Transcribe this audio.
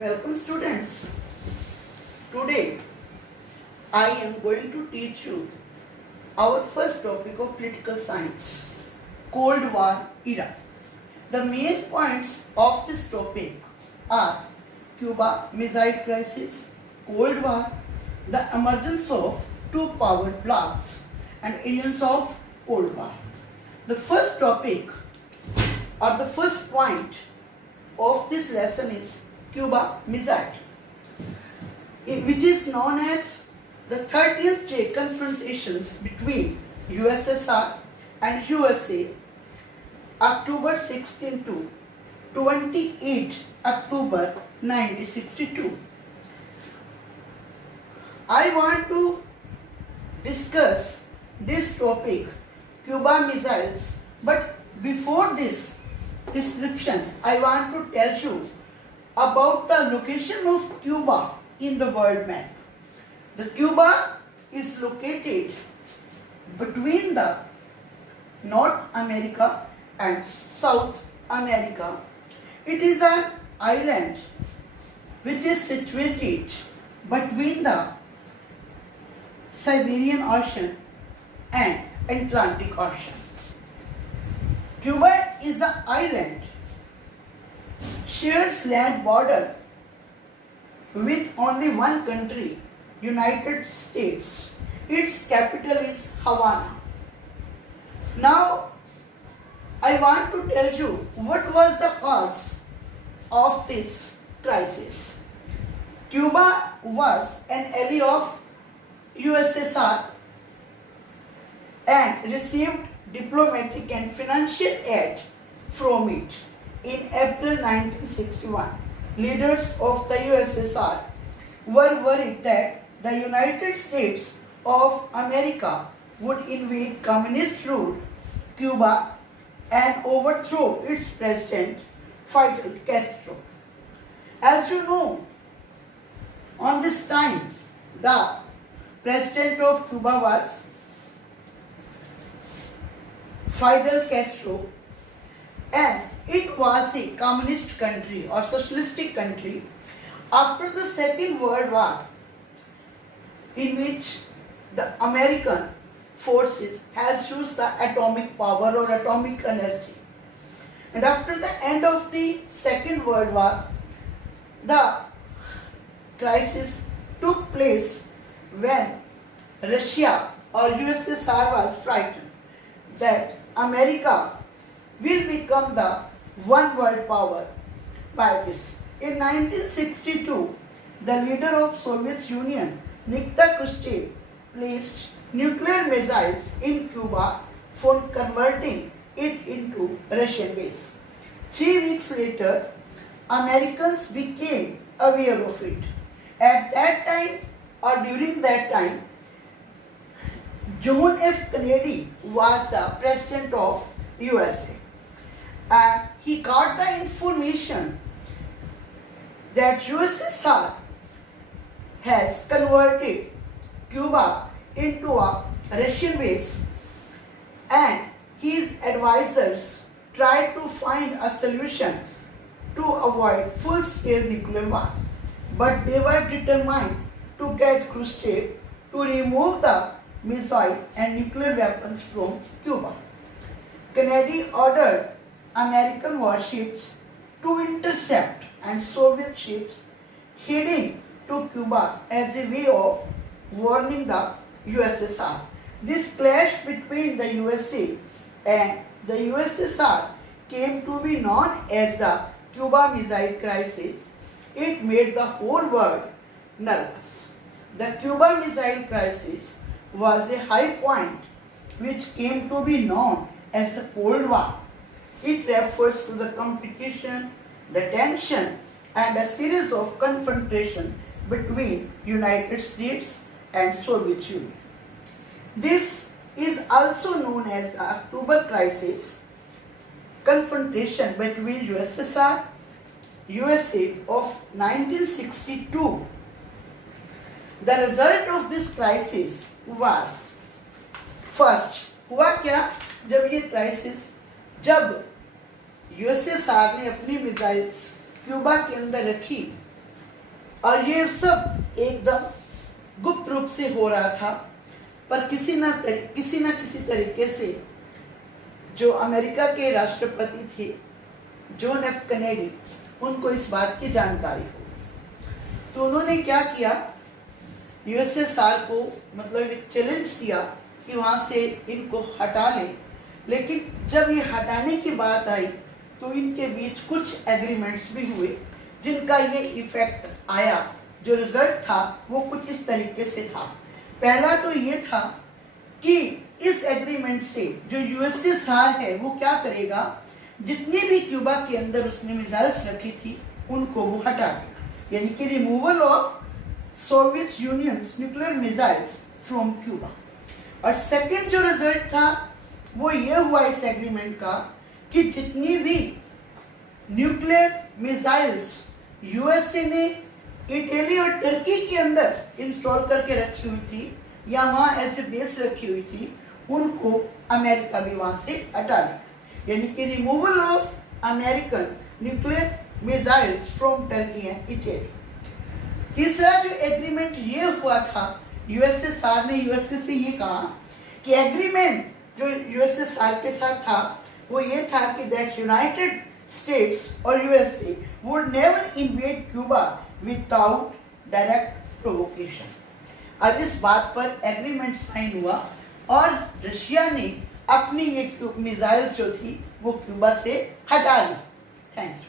Welcome students. Today I am going to teach you our first topic of political science, Cold War era. The main points of this topic are Cuba Missile Crisis, Cold War, the emergence of two power blocs and aliens of Cold War. The first topic or the first point of this lesson is Cuba Missile, which is known as the 30th day confrontations between USSR and USA, October 16 to 28 October 1962. I want to discuss this topic, Cuba missiles, but before this description, I want to tell you about the location of Cuba in the world map. The Cuba is located between the North America and South America. It is an island which is situated between the Siberian Ocean and Atlantic Ocean. Cuba is an island, shares land border with only one country, United States. Its capital is Havana. Now, I want to tell you what was the cause of this crisis. Cuba was an ally of USSR and received diplomatic and financial aid from it. In April 1961, leaders of the USSR were worried that the United States of America would invade communist-ruled Cuba and overthrow its president, Fidel Castro. As you know, on this time, the president of Cuba was Fidel Castro, and it was a communist country or socialistic country after the Second World War, in which the American forces has used the atomic power or atomic energy. And after the end of the Second World War, the crisis took place when Russia or USSR was frightened that America will become the one world power by this. In 1962, the leader of Soviet Union, Nikita Khrushchev, placed nuclear missiles in Cuba for converting it into Russian base. 3 weeks later, Americans became aware of it. At that time or during that time, John F. Kennedy was the president of USA. And he got the information that USSR has converted Cuba into a Russian base, and his advisors tried to find a solution to avoid full-scale nuclear war. But they were determined to get Khrushchev to remove the missile and nuclear weapons from Cuba. Kennedy ordered American warships to intercept and Soviet ships heading to Cuba as a way of warning the USSR. This clash between the USA and the USSR came to be known as the Cuba Missile Crisis. It made the whole world nervous. The Cuba Missile Crisis was a high point which came to be known as the Cold War. It refers to the competition, the tension, and a series of confrontation between United States and Soviet Union. This is also known as the October Crisis, confrontation between USSR, USA of 1962. The result of this crisis was, first, हुआ क्या जब ये crisis, जब USSR ने अपनी missiles Cuba के अंदर रखी और ये सब एकदम गुप्त रूप से हो रहा था, पर किसी न किसी तरीके से जो अमेरिका के राष्ट्रपति थे जॉन एफ कैनेडी, उनको इस बात की जानकारी हो। तो उन्होंने क्या किया, यूएसएसआर को मतलब एक चैलेंज दिया कि वहाँ से इनको हटा ले। लेकिन जब ये हटाने की बात आई तो इनके बीच कुछ एग्रीमेंट्स भी हुए जिनका ये इफेक्ट आया। जो रिजल्ट था वो कुछ इस तरीके से था। पहला तो ये था कि इस एग्रीमेंट से जो यूएसएसआर है वो क्या करेगा, जितनी भी क्यूबा के अंदर उसने मिसाइल्स रखी थी उनको वो हटा देगा, यानी कि removal of Soviet unions nuclear missiles from Cuba. और सेकंड जो रिजल्ट था वो ये हुआ इस एग्रीमेंट का कि जितनी भी न्यूक्लियर मिसाइल्स यूएसए ने इटली और टर्की के अंदर इंस्टॉल करके रखी हुई थी या वहाँ ऐसे बेस रखी हुई थी, उनको अमेरिका भी वहाँ से हटा लेगा, यानी कि removal of American nuclear missiles from Turkey and Italy. तीसरा जो एग्रीमेंट ये हुआ था, यूएसएसआर ने यूएसए से ये कहा कि एग्रीमेंट जो यूएसएसआर के साथ था वो ये था कि दैट यूनाइटेड स्टेट्स और USA would never invade Cuba without direct provocation. अब इस बात पर एग्रीमेंट साइन हुआ और रशिया ने अपनी ये मिसाइल जो थी वो क्यूबा से हटा ली। थैंक्स।